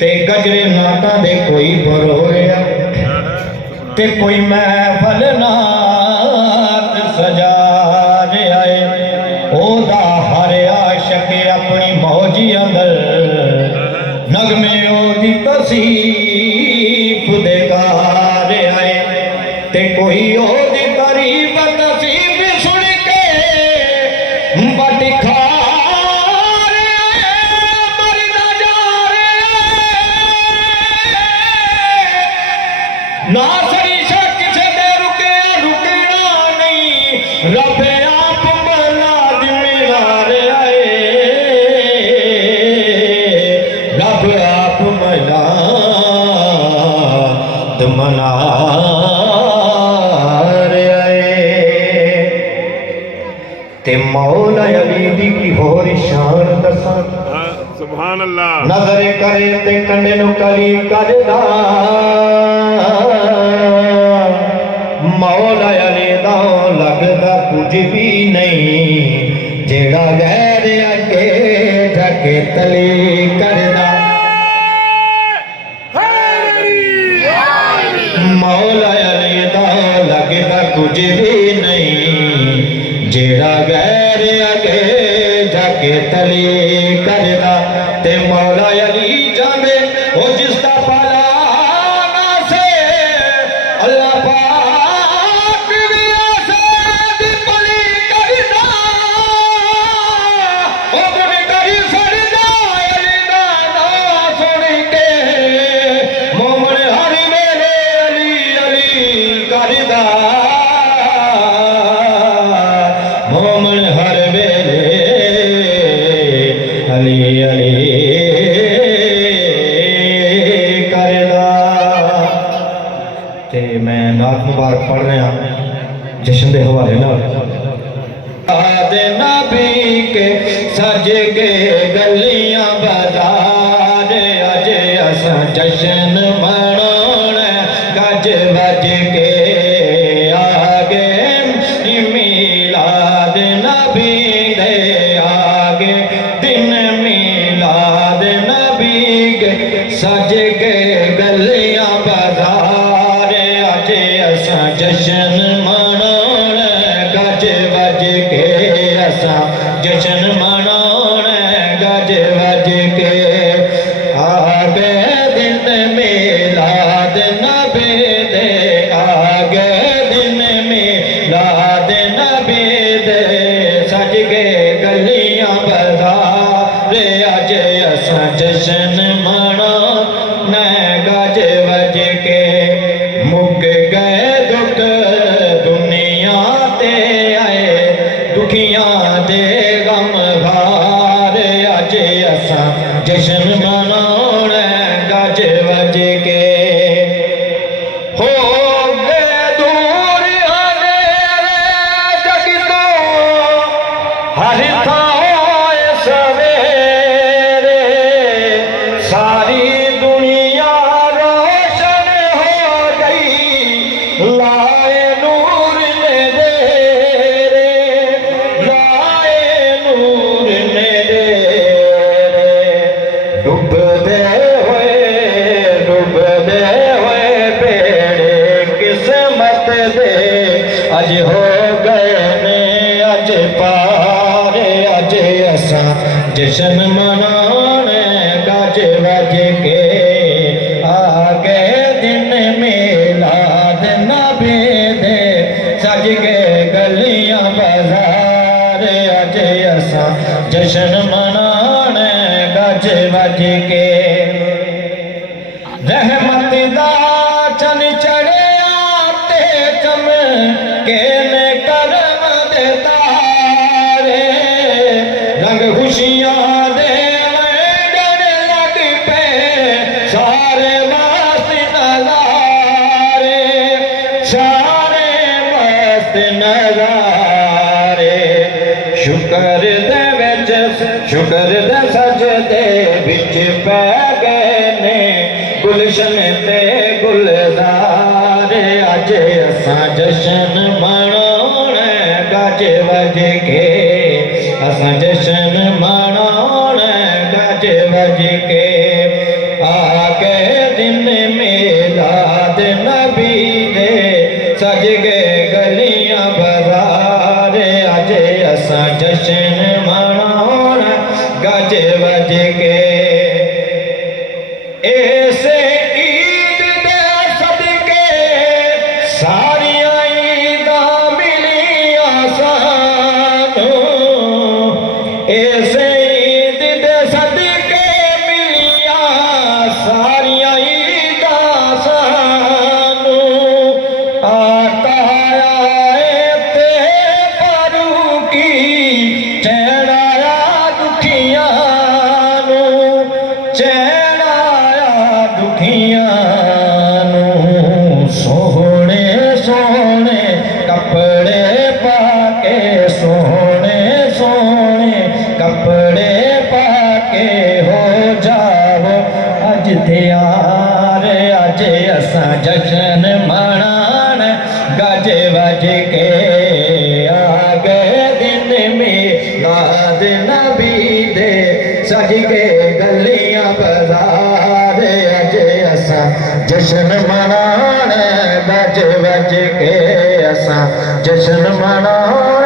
ते गजरे नाटा दे कोई बरोया ते कोई महफल नात सजा दे आए ओदा हर आशिक अपनी मौजी अंदर नगमे ओदी तसीफ दे गार आए ते कोई ओदी तारीफ तसीफ सुन के बट खा ना सही शक से दे रुके रुकना नहीं रब आप मलाद मिलार आए रब आप मलाद मनार आए ते मौला अली दी की होर शान दसा सुभान अल्लाह नजर करे ते कंडे नु कली करदा मौला अली दा लगदा कुछ भी नहीं जेड़ा गैर अगे ढके तली करदा मौला अली दा लगदा कुछ भी नहीं जेड़ा गैर अगे ढके तली करदा ते मौला अली जावे ओ जिसदा पाला ना से अल्लाह पाक भी आसाद पली करदा ओ गुण करी सरदा अली दा नाम सुन के मोमन हर मेरे अली अली करदा मोमन हर मेरे अली अली ते मैं नात मुबारक पढ़ रहा जश्न के हवाले नबी के सज के गलियां बाजार अज असा जश्न मनाना गज बज के आगे मिलाद नबी दे आगे दिन मिलाद नबी के सज के गलियां बाजार अज असा जश्न मनाना गज बज के असा जश्न मनाना गज बज के आगे दिन मिलाद नबी दे आगे दिन मिलाद नबी दे सज के गलियां बाजार अज असा जश्न मनाना गज बज के मुक गए दुख दुनिया ते आए दुखियां दे गम भार अज असा जश्न मनाना गज बज के हो गए दूर अंधेरे जग तो हर थां होए सवेरे सारी दुनिया रोशन हो गई लाए नूर ने देरे लाए नूर ने देरे डूबते हुए बेड़े किस्मत दे अज हो गए ने अज पार अज असा जश्न मनाने गज बज के आगे दिन मिलाद नबी दे सज के गलियां बाजार अज असा जश्न मनाने गज बज के रहमत दा चन चढ़िया ते चमके ने करम दे तारे रंग खुशियां दे वंडन लग पे सारे मस्त नजारे सारे मस्त नजारे शुक्र दे विच शुक्र दे सजदे विच पै गए ने गुलशन ते गुलजार अज असा जश्न मनाना गज बज के असा जश्न मनाना गज बज के आ ऐसे ईद दे सदके सारिया ईदा मिलिया सानू ऐसे ईद दे सदके मिलिया सारिया ईदा सानू आका आए ते फारूकी चढ़ाया दुखियां नू चढ़ाया दुखियां नू सोहने सोहने कपड़े पाके सोहने सोहने कपड़े पाके हो जाओ अज त्यार अज असा जश्न मनान गज वज के आ गए दिन में नाद नबी दे सज के गलियां बाजार अज असा जश्न मनान गज वज के असा जश्न मनान